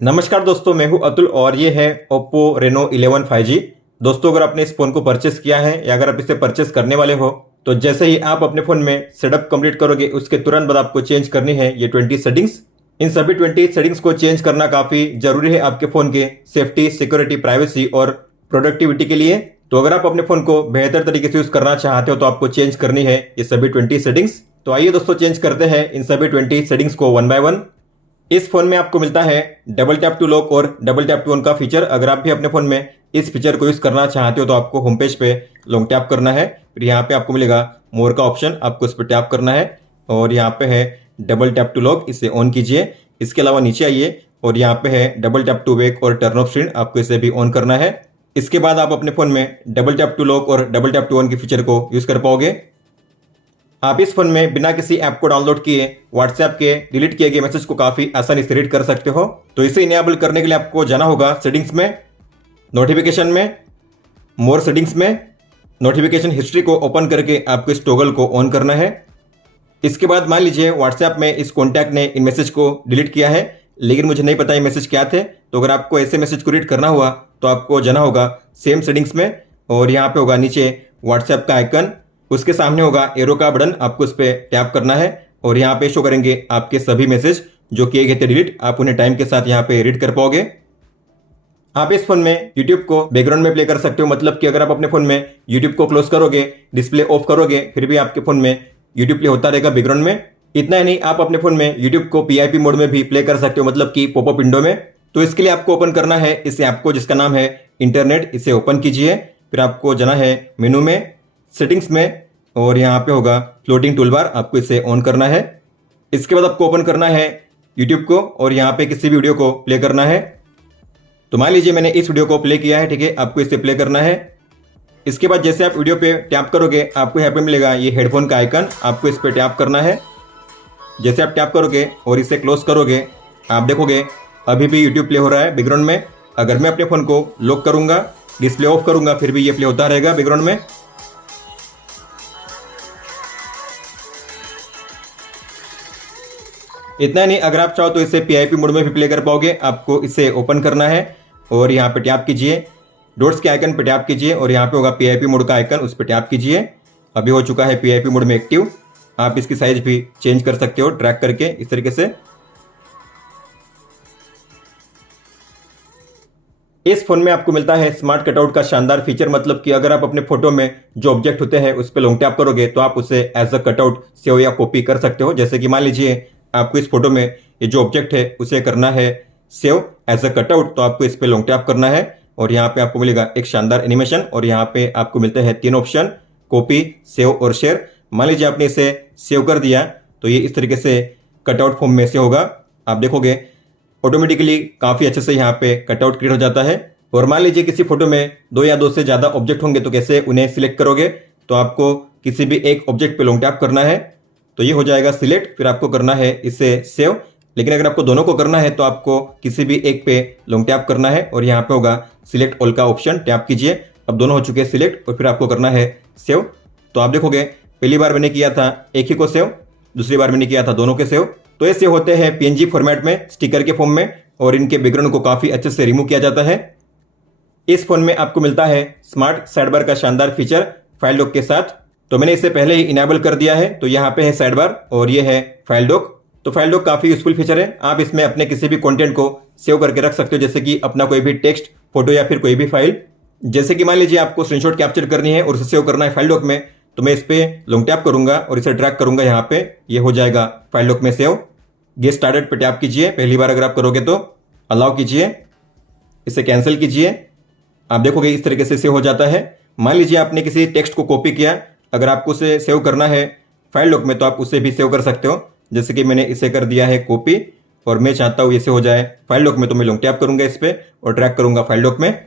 नमस्कार दोस्तों, मैं हूं अतुल और ये है Oppo Reno 11 5G। दोस्तों, अगर आपने इस फोन को परचेस किया है या अगर आप इसे परचेस करने वाले हो तो जैसे ही आप अपने फोन में सेटअप कंप्लीट करोगे उसके तुरंत बाद आपको चेंज करनी है ये 20 सेटिंग्स। इन सभी 20 सेटिंग्स को चेंज करना काफी जरूरी है आपके फोन के सेफ्टी, सिक्योरिटी, प्राइवेसी और प्रोडक्टिविटी के लिए। तो अगर आप अपने फोन को बेहतर तरीके से यूज करना चाहते हो तो आपको चेंज करनी है ये सभी 20 सेटिंग्स। तो आइए दोस्तों, चेंज करते हैं इन सभी 20 सेटिंग्स को वन बाय वन। इस फोन में आपको मिलता है डबल टैप टू लॉक और डबल टैप टू ऑन का फीचर। अगर आप भी अपने फोन में इस फीचर को यूज करना चाहते हो तो आपको होम पेज पे लॉन्ग टैप करना है। फिर यहाँ पे आपको मिलेगा मोर का ऑप्शन, आपको इस पर टैप करना है और यहाँ पे है डबल टैप टू लॉक, इसे ऑन कीजिए। इसके अलावा नीचे आइए और यहाँ पे है डबल टैप टू वेक और टर्न ऑफ स्क्रीन, आपको इसे भी ऑन करना है। इसके बाद आप अपने फोन में डबल टैप टू लॉक और डबल टैप टू ऑन की फीचर को यूज कर पाओगे। आप इस फोन में बिना किसी ऐप को डाउनलोड किए व्हाट्सएप के डिलीट किए गए मैसेज को काफी आसानी से रीड कर सकते हो। तो इसे इनेबल करने के लिए आपको जाना होगा सेटिंग्स में, नोटिफिकेशन में, मोर सेटिंग्स में। नोटिफिकेशन हिस्ट्री को ओपन करके आपको इस टॉगल को ऑन करना है। इसके बाद मान लीजिए व्हाट्सएप में इस कॉन्टैक्ट ने इन मैसेज को डिलीट किया है, लेकिन मुझे नहीं पता ये मैसेज क्या थे। तो अगर आपको ऐसे मैसेज को रीड करना हुआ तो आपको जाना होगा सेम सेटिंग्स में और यहाँ पे होगा नीचे व्हाट्सएप का आइकन, उसके सामने होगा एरो का बटन, आपको इस पर टैप करना है और यहाँ पे शो करेंगे आपके सभी मैसेज जो किए गए थे डिलीट। आप उन्हें टाइम के साथ यहाँ पे रीड कर पाओगे। आप इस फोन में YouTube को बैकग्राउंड में प्ले कर सकते हो, मतलब कि अगर आप अपने फोन में YouTube को क्लोज करोगे, डिस्प्ले ऑफ करोगे, फिर भी आपके फोन में YouTube प्ले होता रहेगा बैकग्राउंड में। इतना ही नहीं, आप अपने फोन में YouTube को PIP मोड में भी प्ले कर सकते हो, मतलब कि पॉपअप विंडो में। तो इसके लिए आपको ओपन करना है इस ऐप को जिसका नाम है इंटरनेट, इसे ओपन कीजिए। फिर आपको जाना है मेनू में, सेटिंग्स में और यहाँ पे होगा फ्लोटिंग टूल बार, आपको इसे ऑन करना है। इसके बाद आपको ओपन करना है YouTube को और यहाँ पे किसी भी वीडियो को प्ले करना है। तो मान लीजिए मैंने इस वीडियो को प्ले किया है, ठीक है, आपको इसे प्ले करना है। इसके बाद जैसे आप वीडियो पे टैप करोगे आपको यहाँ पे मिलेगा ये हेडफोन का आइकन, आपको इस पर टैप करना है। जैसे आप टैप करोगे और इसे क्लोज करोगे आप देखोगे अभी भी YouTube प्ले हो रहा है बैकग्राउंड में। अगर मैं अपने फोन को लॉक करूंगा, डिस्प्ले ऑफ करूंगा, फिर भी ये प्ले होता रहेगा बैकग्राउंड में। इतना नहीं, अगर आप चाहो तो इसे PIP मोड में भी प्ले कर पाओगे। आपको इसे ओपन करना है और यहाँ पे टैप कीजिए, डॉट्स के आइकन पे टैप कीजिए और यहाँ पे होगा PIP मोड का आइकन, उस पर टैप कीजिए। अभी हो चुका है PIP मोड में एक्टिव। आप इसकी साइज भी चेंज कर सकते हो ड्रैग करके इस तरीके से। इस फोन में आपको मिलता है स्मार्ट कटआउट का शानदार फीचर, मतलब कि अगर आप अपने फोटो में जो ऑब्जेक्ट होते हैं उस पर लॉन्ग टैप करोगे तो आप उसे एज अ कटआउट सेव या कॉपी कर सकते हो। जैसे कि मान लीजिए आपको इस फोटो में ये जो ऑब्जेक्ट है उसे करना है सेव एज अ कटआउट, तो आपको इस पे लॉन्ग टैप करना है और यहाँ पे आपको मिलेगा एक शानदार एनिमेशन और यहाँ पे आपको मिलते हैं 3 ऑप्शन, कॉपी, सेव और शेयर। मान लीजिए आपने इसे सेव कर दिया तो ये इस तरीके से कटआउट फॉर्म में से होगा। आप देखोगे ऑटोमेटिकली काफी अच्छे से यहाँ पे कटआउट क्रिएट हो जाता है। और मान लीजिए किसी फोटो में 2 या 2 से ज्यादा ऑब्जेक्ट होंगे तो कैसे उन्हें सिलेक्ट करोगे, तो आपको किसी भी एक ऑब्जेक्ट पे लॉन्ग टैप करना है तो ये हो जाएगा सिलेक्ट, फिर आपको करना है इसे सेव। लेकिन अगर आपको दोनों को करना है तो आपको किसी भी एक पे लॉन्ग टैप करना है और यहाँ पे होगा सिलेक्ट ऑल का ऑप्शन, टैप कीजिए। अब दोनों हो चुके हैं सिलेक्ट और फिर आपको करना है सेव। तो आप देखोगे पहली बार मैंने किया था एक ही को सेव, दूसरी बार मैंने किया था दोनों के सेव। तो ऐसे होते हैं PNG फॉर्मेट में, स्टिकर के फॉर्म में, और इनके बैकग्राउंड को काफी अच्छे से रिमूव किया जाता है। इस फोन में आपको मिलता है स्मार्ट साइड बार का शानदार फीचर फाइल लॉक के साथ। तो मैंने इसे पहले ही इनेबल कर दिया है। तो यहाँ पे है साइड बार और ये है फाइल लॉक। तो फाइल लॉक काफी यूजफुल फीचर है। आप इसमें अपने किसी भी कंटेंट को सेव करके रख सकते हो, जैसे कि अपना कोई भी टेक्स्ट, फोटो या फिर कोई भी फाइल। जैसे कि मान लीजिए आपको स्क्रीनशॉट कैप्चर करनी है और उसे सेव करना है फाइल लॉक में, तो मैं इस पे लॉन्ग टैप करूंगा और इसे ड्रैग करूंगा यहाँ पे, ये हो जाएगा फाइल लॉक में सेव। गेट स्टार्टेड पे टैप कीजिए, पहली बार अगर आप करोगे तो अलाउ कीजिए, इसे कैंसिल कीजिए। आप देखोगे इस तरीके से सेव हो जाता है। मान लीजिए आपने किसी टेक्स्ट को कॉपी किया, अगर आपको उसे सेव करना है फाइल लॉक में तो आप उसे भी सेव कर सकते हो। जैसे कि मैंने इसे कर दिया है कॉपी और मैं चाहता हूँ इसे हो जाए फाइल लॉक में, तो मैं लॉन्ग टैप करूंगा इस पे और ड्रैग करूंगा फाइल लॉक में।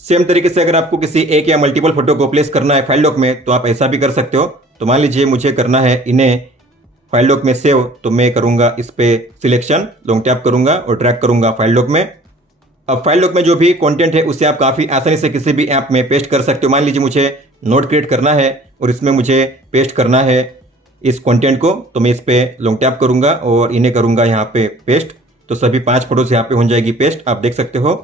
सेम तरीके से अगर आपको किसी एक या मल्टीपल फोटो को प्लेस करना है फाइल लॉक में तो आप ऐसा भी कर सकते हो। तो मान लीजिए मुझे करना है इन्हें फाइल लॉक में सेव, तो मैं करूंगा इस पे सिलेक्शन, लॉन्ग टैप करूंगा और ड्रैग करूंगा फाइल लॉक में। अब फाइल लॉक में जो भी कंटेंट है उसे आप काफी आसानी से किसी भी ऐप में पेस्ट कर सकते हो। मान लीजिए मुझे नोट क्रिएट करना है और इसमें मुझे पेस्ट करना है इस कंटेंट को, तो मैं इस पे लॉन्ग टैप करूंगा और इन्हें करूंगा यहाँ पे पेस्ट। तो सभी 5 फोटोज यहाँ पे हो जाएगी पेस्ट, आप देख सकते हो।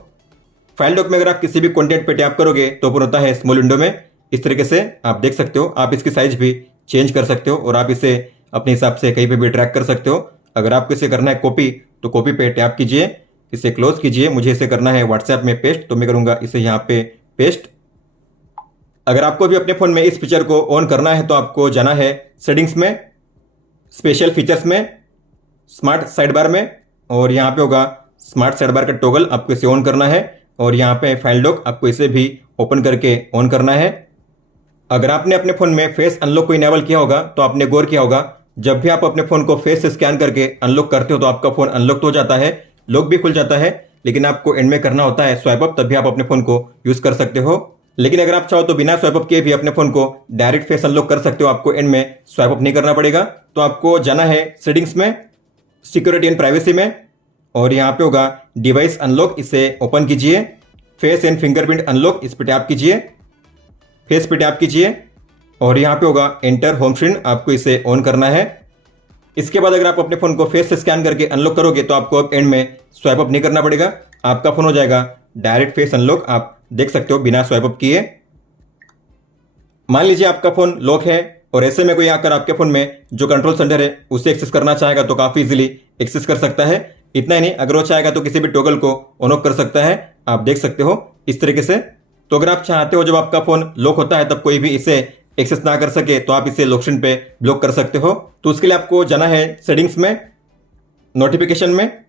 फाइल डॉक में अगर आप किसी भी कंटेंट पे टैप करोगे तो ओपन होता है स्मॉल विंडो में, इस तरीके से आप देख सकते हो। आप इसकी साइज भी चेंज कर सकते हो और आप इसे अपने हिसाब से कहीं पे भी ट्रैक कर सकते हो। अगर आपको इसे करना है कॉपी तो कॉपी पे टैप कीजिए, इसे क्लोज कीजिए। मुझे इसे करना है व्हाट्सएप में पेस्ट, तो मैं करूंगा इसे यहाँ पे पेस्ट। अगर आपको भी अपने फोन में इस फीचर को ऑन करना है तो आपको जाना है सेटिंग्स में, स्पेशल फीचर्स में, स्मार्ट साइड बार में, और यहाँ पे होगा स्मार्ट साइड बार का टॉगल, आपको इसे ऑन करना है। और यहाँ पे फाइल डॉक, आपको इसे भी ओपन करके ऑन करना है। अगर आपने अपने फोन में फेस अनलॉक को इनेबल किया होगा तो आपने गौर किया होगा, जब भी आप अपने फोन को फेस से स्कैन करके अनलॉक करते हो तो आपका फोन अनलॉक तो हो जाता है, लॉक भी खुल जाता है, लेकिन आपको एंड में करना होता है स्वाइप अप, तभी आप अपने फोन को यूज कर सकते हो। लेकिन अगर आप चाहो तो बिना स्वाइप अप किए भी अपने फोन को डायरेक्ट फेस अनलॉक कर सकते हो, आपको एंड में स्वाइप अप नहीं करना पड़ेगा। तो आपको जाना है सेटिंग्स में, सिक्योरिटी एंड प्राइवेसी में, और यहाँ पे होगा डिवाइस अनलॉक, इसे ओपन कीजिए। फेस एंड फिंगरप्रिंट अनलॉक, इस पर टैप कीजिए, फेस पे टैप कीजिए, और यहाँ पे होगा एंटर होम स्क्रीन, आपको इसे ऑन करना है। इसके बाद अगर आप अपने फोन को फेस से स्कैन करके अनलॉक करोगे तो आपको अब एंड में स्वाइप अप नहीं करना पड़ेगा, आपका फोन हो जाएगा डायरेक्ट फेस अनलॉक, आप देख सकते हो बिना स्वाइप अप किए। मान लीजिए आपका फोन लॉक है और ऐसे में कोई आकर आपके फोन में जो कंट्रोल सेंटर है उसे एक्सेस करना चाहेगा तो काफी इजीली एक्सेस कर सकता है। इतना ही नहीं, अगर वो चाहेगा तो किसी भी टॉगल को ऑन ऑफ कर सकता है, आप देख सकते हो इस तरीके से। तो अगर आप चाहते हो जब आपका फोन लॉक होता है तब कोई भी इसे एक्सेस ना कर सके तो आप इसे लॉक स्क्रीन पे ब्लॉक कर सकते हो। तो उसके लिए आपको जाना है सेटिंग्स में, नोटिफिकेशन में,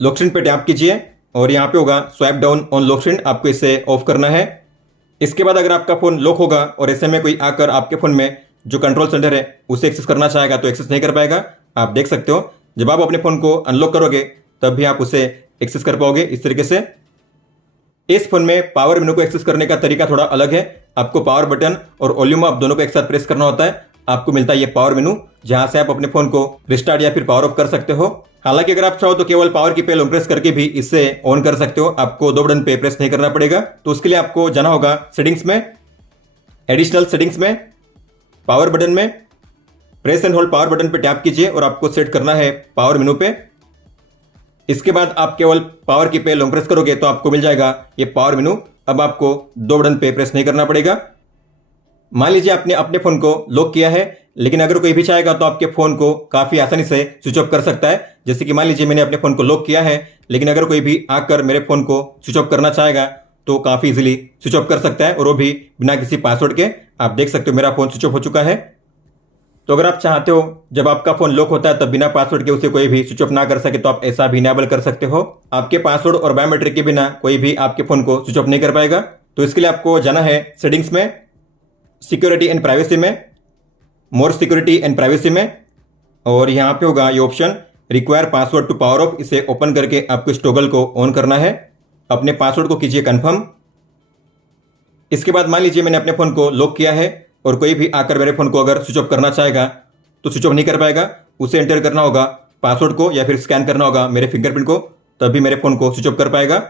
लॉक स्क्रीन पे टैप कीजिए, और यहाँ पे होगा swipe down on lock screen, आपको इसे ऑफ करना है। इसके बाद अगर आपका फोन लॉक होगा और ऐसे में कोई आकर आपके फोन में जो कंट्रोल सेंटर है उसे एक्सेस करना चाहेगा तो एक्सेस नहीं कर पाएगा, आप देख सकते हो। जब आप अपने फोन को अनलॉक करोगे तब भी आप उसे एक्सेस कर पाओगे इस तरीके से। इस फोन में पावर मेनू को एक्सेस करने का तरीका थोड़ा अलग है। आपको पावर बटन और वॉल्यूम अप दोनों को एक साथ प्रेस करना होता है, आपको मिलता है ये पावर मेनू, जहां से आप अपने फोन को रिस्टार्ट या फिर पावर ऑफ कर सकते हो। हालांकि अगर आप चाहो तो केवल पावर की पे लॉन्ग प्रेस करके भी इसे ऑन कर सकते हो, आपको 2 बटन पे प्रेस नहीं करना पड़ेगा। तो उसके लिए आपको जाना होगा सेटिंग्स में, एडिशनल सेटिंग्स में, पावर बटन में, press and hold power button पे टैप कीजिए और आपको सेट करना है पावर मेनू पे। इसके बाद आप केवल पावर की पे लॉन्ग प्रेस करोगे तो आपको मिल जाएगा ये पावर मेनू। अब आपको 2 बटन पे प्रेस नहीं करना पड़ेगा। मान लीजिए आपने अपने फोन को लॉक किया है, लेकिन अगर कोई भी चाहेगा तो आपके फोन को काफी आसानी से स्विच ऑफ कर सकता है। जैसे कि मान लीजिए मैंने अपने फोन को लॉक किया है, लेकिन अगर कोई भी आकर मेरे फोन को स्विच ऑफ करना चाहेगा तो काफी इजीली स्विच ऑफ कर सकता है, और वो भी बिना किसी पासवर्ड के। आप देख सकते हो मेरा फोन स्विच ऑफ हो चुका है। तो अगर आप चाहते हो जब आपका फोन लॉक होता है तब बिना पासवर्ड के उसे कोई भी स्विच ऑफ ना कर सके तो आप ऐसा भी इनेबल कर सकते हो। आपके पासवर्ड और बायोमेट्रिक के बिना कोई भी आपके फोन को स्विच ऑफ नहीं कर पाएगा। तो इसके लिए आपको जाना है सेटिंग्स में, सिक्योरिटी एंड प्राइवेसी में, मोर सिक्योरिटी एंड प्राइवेसी में, और यहाँ पे होगा ये option require password to power off, इसे ओपन करके आपको इस टॉगल को ऑन करना है। अपने पासवर्ड को कीजिए कंफर्म। इसके बाद मान लीजिए मैंने अपने फोन को लॉक किया है और कोई भी आकर मेरे फोन को अगर स्विच ऑफ करना चाहेगा तो स्विच ऑफ नहीं कर पाएगा, उसे एंटर करना होगा पासवर्ड को या फिर स्कैन करना होगा मेरे फिंगरप्रिंट को, तभी मेरे फोन को स्विच ऑफ कर पाएगा।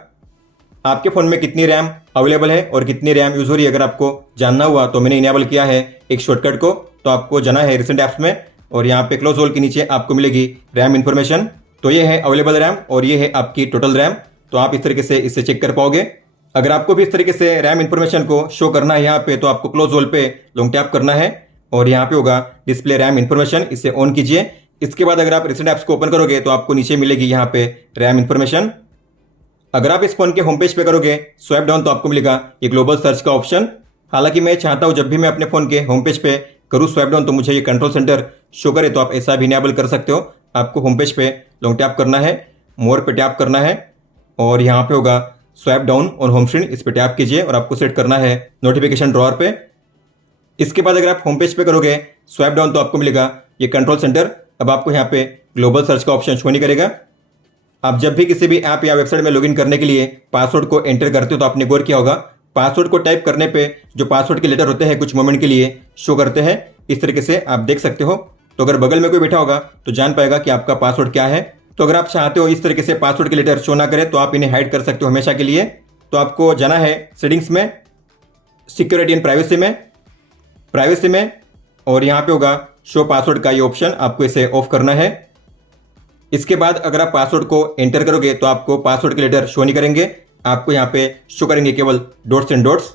आपके फोन में कितनी रैम अवेलेबल है और कितनी रैम यूज हो रही है अगर आपको जानना हुआ तो मैंने इनेबल किया है एक शॉर्टकट को। तो आपको जाना है रिसेंट ऐप्स में, और यहाँ पे क्लोज होल के नीचे आपको मिलेगी रैम इन्फॉर्मेशन। तो ये है अवेलेबल रैम और ये है आपकी टोटल रैम। तो आप इस तरीके से इसे चेक कर पाओगे। अगर आपको भी इस तरीके से रैम इन्फॉर्मेशन को शो करना है यहाँ पे तो आपको क्लोज होल पे लॉन्ग टैप करना है, और यहाँ पे होगा डिस्प्ले रैम इन्फॉर्मेशन, इसे ऑन कीजिए। इसके बाद अगर आप रिसेंट ऐप्स को ओपन करोगे तो आपको नीचे मिलेगी यहाँ पे रैम इन्फॉर्मेशन। अगर आप इस फोन के होम पेज पे करोगे स्वाइप डाउन तो आपको मिलेगा ये ग्लोबल सर्च का ऑप्शन। हालांकि मैं चाहता हूँ जब भी मैं अपने फोन के होम पेज पे करूँ स्वाइप डाउन तो मुझे ये कंट्रोल सेंटर शो करे, तो आप ऐसा भी इनेबल कर सकते हो। आपको होम पेज पे लॉन्ग टैप करना है, मोर पे टैप करना है, और यहाँ पे होगा swipe down on home screen, इस पे टैप कीजिए और आपको सेट करना है नोटिफिकेशन ड्रॉअर पे। इसके बाद अगर आप होम पेज पे करोगे स्वाइप डाउन तो आपको मिलेगा ये कंट्रोल सेंटर। अब आपको यहाँ पे ग्लोबल सर्च का ऑप्शन शो नहीं करेगा। आप जब भी किसी भी ऐप या वेबसाइट में लॉगिन करने के लिए पासवर्ड को एंटर करते हो तो आपने गौर किया होगा पासवर्ड को टाइप करने पे जो पासवर्ड के लेटर होते हैं कुछ मोमेंट के लिए शो करते हैं, इस तरीके से आप देख सकते हो। तो अगर बगल में कोई बैठा होगा तो जान पाएगा कि आपका पासवर्ड क्या है। तो अगर आप चाहते हो इस तरीके से पासवर्ड के लेटर शो ना करे तो आप इन्हें हाइड कर सकते हो हमेशा के लिए। तो आपको जाना है सेटिंग्स में, सिक्योरिटी एंड प्राइवेसी में, और यहाँ पे होगा शो पासवर्ड का ये ऑप्शन, आपको इसे ऑफ करना है। इसके बाद अगर आप पासवर्ड को एंटर करोगे तो आपको पासवर्ड के लेटर शो नहीं करेंगे, आपको यहाँ पे शो करेंगे केवल डॉट्स एंड डॉट्स।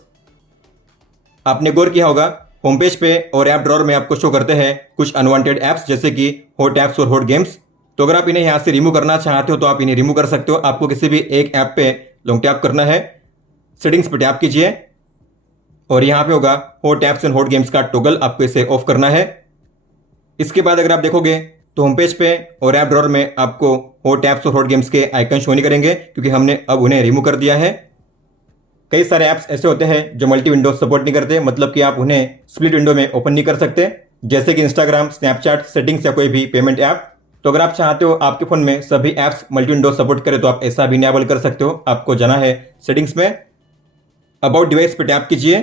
आपने गौर किया होगा होम पेज पे और ऐप ड्रॉअर में आपको शो करते हैं कुछ अनवांटेड ऐप्स जैसे कि हॉट ऐप्स और हॉट गेम्स। तो अगर आप इन्हें यहाँ से रिमूव करना चाहते हो तो आप इन्हें रिमूव कर सकते हो। आपको किसी भी एक ऐप पे लॉन्ग टैप करना है, सेटिंग्स पे टैप कीजिए और यहाँ पे होगा hot apps and hot games का टॉगल, आपको इसे ऑफ करना है। इसके बाद अगर आप देखोगे तो होम पेज पे और ऐप ड्रॉअर में आपको हॉट ऐप्स और हॉट गेम्स के आइकन शो नहीं करेंगे क्योंकि हमने अब उन्हें रिमूव कर दिया है। कई सारे ऐप्स ऐसे होते हैं जो मल्टी विंडो सपोर्ट नहीं करते, मतलब कि आप उन्हें स्प्लिट विंडो में ओपन नहीं कर सकते, जैसे कि इंस्टाग्राम, स्नैपचैट, सेटिंग्स या कोई भी पेमेंट ऐप। तो अगर आप चाहते हो आपके फोन में सभी ऐप्स मल्टी विंडो सपोर्ट करें तो आप ऐसा भी इनेबल कर सकते हो। आपको जाना है सेटिंग्स में, अबाउट डिवाइस पे टैप कीजिए,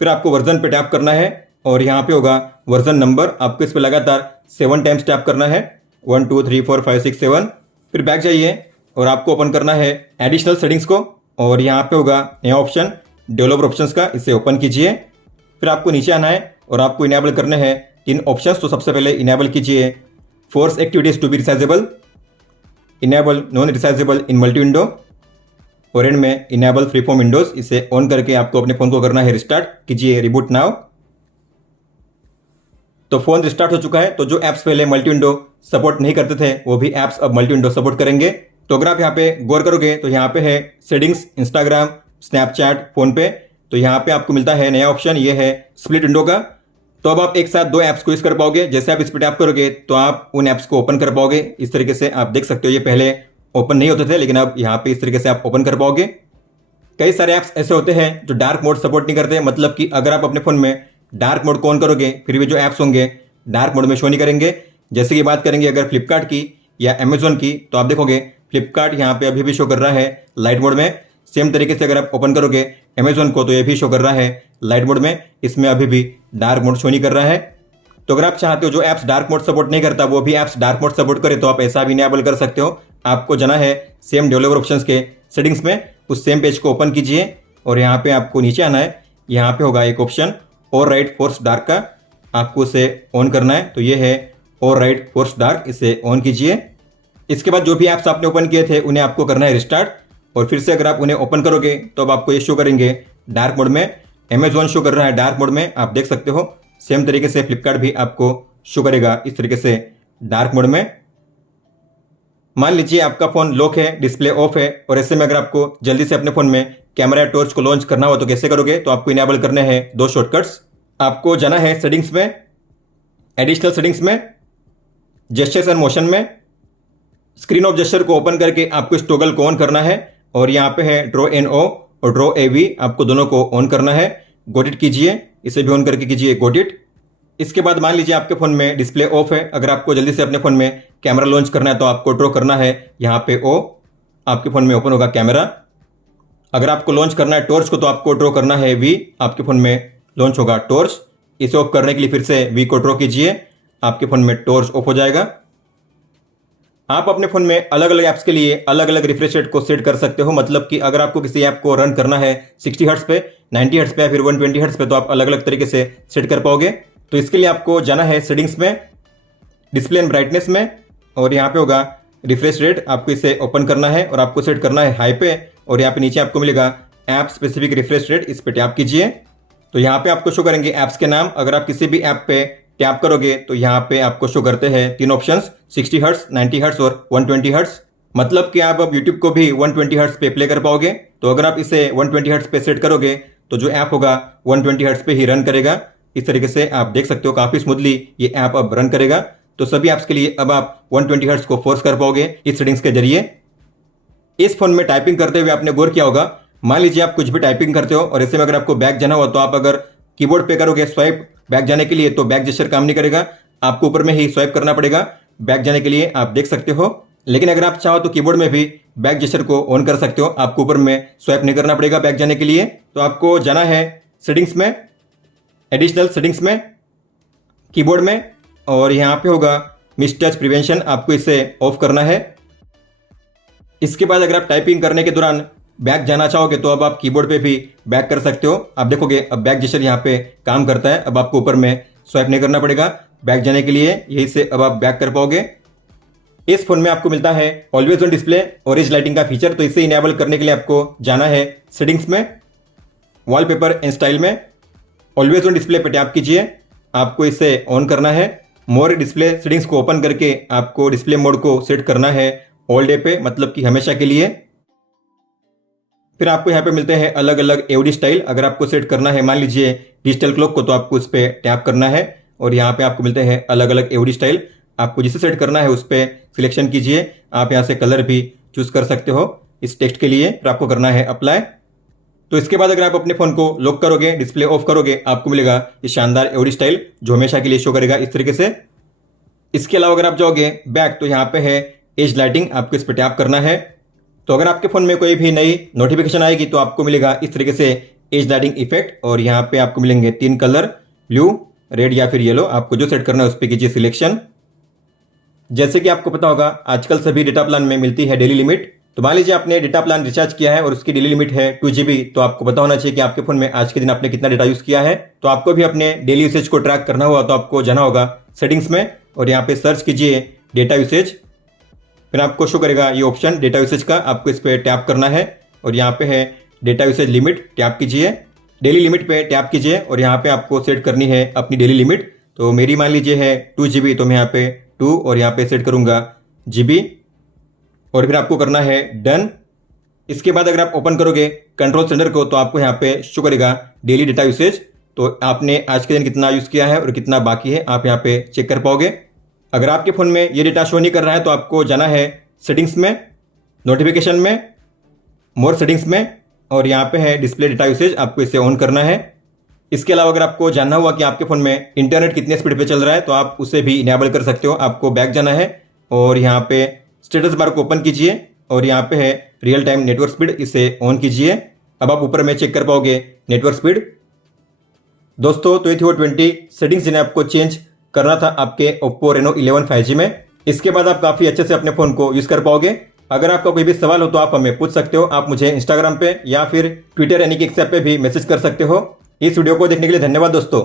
फिर आपको वर्जन पे टैप करना है और यहाँ पे होगा वर्जन नंबर, आपको इस पर लगातार 7 टाइम्स टैप करना है, 1 2 3 4 5 6 7। फिर बैक जाइए और आपको ओपन करना है एडिशनल सेटिंग्स को और यहाँ पे होगा नया ऑप्शन डेवलपर ऑप्शंस का, इसे ओपन कीजिए। फिर आपको नीचे आना है और आपको इनेबल करने हैं 3 ऑप्शंस। तो सबसे पहले इनेबल कीजिए force activities to be resizable, enable non resizable in multi window और एंड में इनेबल फ्री फॉर्म विंडोज। इसे ऑन करके आपको अपने फोन को करना है रिस्टार्ट, कीजिए रिबूट नाउ। तो फोन रिस्टार्ट हो चुका है। तो जो ऐप्स पहले मल्टी विंडो सपोर्ट नहीं करते थे वो भी ऐप्स अब मल्टी विंडो सपोर्ट करेंगे। तो अगर आप यहाँ पे गौर करोगे तो यहाँ पे है सेटिंग्स, इंस्टाग्राम, स्नैपचैट, फोन पे। तो यहाँ पे आपको मिलता है नया ऑप्शन, ये है स्प्लिट विंडो का। तो अब आप एक साथ 2 ऐप्स को यूज कर पाओगे। जैसे आप इस पर टैप करोगे तो आप उन ऐप्स को ओपन कर पाओगे। इस तरीके से आप देख सकते हो, ये पहले ओपन नहीं होते थे लेकिन अब यहाँ पे इस तरीके से आप ओपन कर पाओगे। कई सारे ऐप्स ऐसे होते हैं जो डार्क मोड सपोर्ट नहीं करते, मतलब कि अगर आप अपने फोन में डार्क मोड को ऑन करोगे फिर भी जो ऐप्स होंगे डार्क मोड में शो नहीं करेंगे। जैसे कि बात करेंगे अगर फ्लिपकार्ट की या अमेजोन की, तो आप देखोगे फ्लिपकार्ट यहाँ पे अभी भी शो कर रहा है लाइट मोड में। सेम तरीके से अगर आप ओपन करोगे अमेजोन को तो ये भी शो कर रहा है लाइट मोड में, इसमें अभी भी डार्क मोड शो नहीं कर रहा है। तो अगर आप चाहते हो जो ऐप्स डार्क मोड सपोर्ट नहीं करता वो भी ऐप्स डार्क मोड सपोर्ट करे तो आप ऐसा भी इनेबल कर सकते हो। आपको जाना है सेम डेवलपर ऑप्शंस के सेटिंग्स में, उस सेम पेज को ओपन कीजिए और यहाँ पे आपको नीचे आना है। यहाँ पे होगा एक ऑप्शन और राइट फोर्स डार्क का, आपको इसे ऑन करना है। तो ये है और राइट फोर्स डार्क, इसे ऑन कीजिए। इसके बाद जो भी ऐप्स आपने ओपन किए थे उन्हें आपको करना है रिस्टार्ट और फिर से अगर आप उन्हें ओपन करोगे तो अब आपको ये शो करेंगे डार्क मोड में। अमेजोन शो कर रहा है डार्क मोड में, आप देख सकते हो। सेम तरीके से फ्लिपकार्ट भी आपको शो करेगा इस तरीके से डार्क मोड में। मान लीजिए आपका फोन लॉक है, डिस्प्ले ऑफ है और ऐसे में अगर आपको जल्दी से अपने फोन में कैमरा या टॉर्च को लॉन्च करना हो तो कैसे करोगे? तो आपको इनेबल करने हैं 2 शॉर्टकट्स। आपको जाना है सेटिंग्स में, एडिशनल सेटिंग्स में, जेस्चर्स एंड मोशन में। स्क्रीन ऑफ जेस्चर को ओपन करके आपको इस टॉगल को ऑन करना है और यहाँ पे है ड्रॉ एन ओ और ड्रॉ ए वी, आपको दोनों को ऑन करना है। गोट इट कीजिए, इसे भी ऑन करके कीजिए गोट इट। इसके बाद मान लीजिए आपके फोन में डिस्प्ले ऑफ है, अगर आपको जल्दी से अपने फोन में कैमरा लॉन्च करना है तो आपको ड्रॉ करना है यहाँ पे ओ, आपके फोन में ओपन होगा कैमरा। अगर आपको लॉन्च करना है टॉर्च को तो आपको ड्रॉ करना है वी, आपके फोन में लॉन्च होगा टॉर्च। इसे ऑफ करने के लिए फिर से वी को ड्रॉ कीजिए, आपके फोन में टॉर्च ऑफ हो जाएगा। आप अपने फोन में अलग अलग ऐप्स के लिए अलग अलग रिफ्रेश रेट को सेट कर सकते हो, मतलब कि अगर आपको किसी ऐप को रन करना है 60 हर्ट्ज पे, 90 हर्ट्ज पे या फिर 120 हर्ट्ज पे तो आप अलग अलग तरीके से सेट कर पाओगे। तो इसके लिए आपको जाना है सेटिंग्स में, डिस्प्ले एंड ब्राइटनेस में और यहाँ पे होगा रिफ्रेश रेट, आपको इसे ओपन करना है और आपको सेट करना है हाई पे और यहाँ पे नीचे आपको मिलेगा ऐप स्पेसिफिक रिफ्रेश रेट, इस पे टैप कीजिए। तो यहाँ पे आपको शो करेंगे ऐप्स के नाम। अगर आप किसी भी ऐप पे टैप करोगे तो यहाँ पे आपको शो करते हैं 3 ऑप्शंस, 60 हर्ट्ज, 90 हर्ट्ज और 120 हर्ट्ज, मतलब कि आप अब यूट्यूब को भी 120 हर्ट्ज पे प्ले कर पाओगे। तो अगर आप इसे 120 हर्ट्ज पे सेट करोगे तो जो ऐप होगा 120 हर्ट्ज पे ही रन करेगा। इस तरीके से आप देख सकते हो काफी स्मूथली ये ऐप अब रन करेगा। तो सभी ऐप्स के लिए अब आप 120 हर्ट्ज को फोर्स कर पाओगे इस सेटिंग्स के जरिए। इस फोन में टाइपिंग करते हुए आपने गौर किया होगा, मान लीजिए आप कुछ भी टाइपिंग करते हो और ऐसे में अगर आपको बैक जाना हो तो आप अगर कीबोर्ड पे करोगे स्वाइप बैक जाने के लिए तो बैक जेस्चर काम नहीं करेगा, आपको ऊपर में ही स्वाइप करना पड़ेगा बैक जाने के लिए, आप देख सकते हो। लेकिन अगर आप चाहो तो कीबोर्ड में भी बैक जेस्चर को ऑन कर सकते हो, आपको ऊपर में स्वाइप नहीं करना पड़ेगा बैक जाने के लिए। तो आपको जाना है सेटिंग्स में, एडिशनल सेटिंग्स में, कीबोर्ड में और यहाँ पे होगा मिस टच प्रिवेंशन, आपको इसे ऑफ करना है। इसके बाद अगर आप टाइपिंग करने के दौरान बैक जाना चाहोगे तो अब आप कीबोर्ड पे भी बैक कर सकते हो। आप देखोगे अब बैक जेस्चर यहाँ पे काम करता है, अब आपको ऊपर में स्वाइप नहीं करना पड़ेगा बैक जाने के लिए, यही से अब आप बैक कर पाओगे। इस फोन में आपको मिलता है ऑलवेज ऑन डिस्प्ले और एज लाइटिंग का फीचर। तो इसे इनेबल करने के लिए आपको जाना है सेटिंग्स में, वॉलपेपर एंड स्टाइल में, ऑलवेज ऑन डिस्प्ले पर टैप कीजिए, आपको इसे ऑन करना है। मोर डिस्प्ले सेटिंग्स को ओपन करके आपको डिस्प्ले मोड को सेट करना है ऑल डे पे, मतलब कि हमेशा के लिए। फिर आपको यहाँ पे मिलते हैं अलग अलग एओडी स्टाइल। अगर आपको सेट करना है मान लीजिए डिजिटल क्लॉक को, तो आपको उस पर टैप करना है और यहाँ पे आपको मिलते हैं अलग अलग एओडी स्टाइल। आपको जिसे सेट करना है उस पर सिलेक्शन कीजिए। आप यहाँ से कलर भी चूज कर सकते हो इस टेक्स्ट के लिए। फिर आपको करना है अप्लाई। तो इसके बाद अगर आप अपने फोन को लॉक करोगे, डिस्प्ले ऑफ करोगे, आपको मिलेगा ये शानदार एओडी स्टाइल जो हमेशा के लिए शो करेगा इस तरीके से। इसके अलावा अगर आप जाओगे बैक तो यहाँ पे है एज लाइटिंग, आपको इस पर टैप करना है। तो अगर आपके फोन में कोई भी नई नोटिफिकेशन आएगी तो आपको मिलेगा इस तरीके से एज लाइटिंग इफेक्ट, और यहाँ पे आपको मिलेंगे 3 कलर, ब्लू, रेड या फिर येलो। आपको जो सेट करना है उस पर कीजिए सिलेक्शन। जैसे कि आपको पता होगा आजकल सभी डेटा प्लान में मिलती है डेली लिमिट। तो मान लीजिए आपने डेटा प्लान रिचार्ज किया है और उसकी डेली लिमिट है 2 GB, तो आपको पता होना चाहिए कि आपके फोन में आज के दिन आपने कितना डेटा यूज किया है। तो आपको भी अपने डेली यूसेज को ट्रैक करना हुआ तो आपको जाना होगा सेटिंग्स में और यहाँ पे सर्च कीजिए डेटा यूसेज। फिर आपको शो करेगा ये ऑप्शन डेटा यूसेज का, आपको इस पर टैप करना है और यहाँ पे है डेटा यूसेज लिमिट, टैप कीजिए। डेली लिमिट पे टैप कीजिए और यहाँ पे आपको सेट करनी है अपनी डेली लिमिट। तो मेरी मान लीजिए है 2 GB, तो मैं यहाँ पे 2 और यहाँ पे सेट करूँगा GB और फिर आपको करना है डन। इसके बाद अगर आप ओपन करोगे कंट्रोल सेंटर को तो आपको यहाँ पे शो करेगा डेली डेटा यूसेज। तो आपने आज के दिन कितना यूज़ किया है और कितना बाकी है आप यहाँ पे चेक कर पाओगे। अगर आपके फ़ोन में ये डेटा शो नहीं कर रहा है तो आपको जाना है सेटिंग्स में, नोटिफिकेशन में, मोर सेटिंग्स में, और यहाँ पे है डिस्प्ले डेटा यूसेज, आपको इसे ऑन करना है। इसके अलावा अगर आपको जानना हुआ कि आपके फ़ोन में इंटरनेट कितने स्पीड पे चल रहा है तो आप उसे भी इनेबल कर सकते हो। आपको बैक जाना है और यहाँ पे स्टेटस बार को ओपन कीजिए और यहाँ पे है रियल टाइम नेटवर्क स्पीड, इसे ऑन कीजिए। अब आप ऊपर में चेक कर पाओगे नेटवर्क स्पीड। दोस्तों तो ये थी वो 20 सेटिंग्स जिन्हें आपको चेंज करना था आपके Oppo Reno 11 5G में। इसके बाद आप काफ़ी अच्छे से अपने फ़ोन को यूज़ कर पाओगे। अगर आपका कोई भी सवाल हो तो आप हमें पूछ सकते हो। आप मुझे इंस्टाग्राम पे या फिर ट्विटर यानी कि एक्स पे भी मैसेज कर सकते हो। इस वीडियो को देखने के लिए धन्यवाद दोस्तों।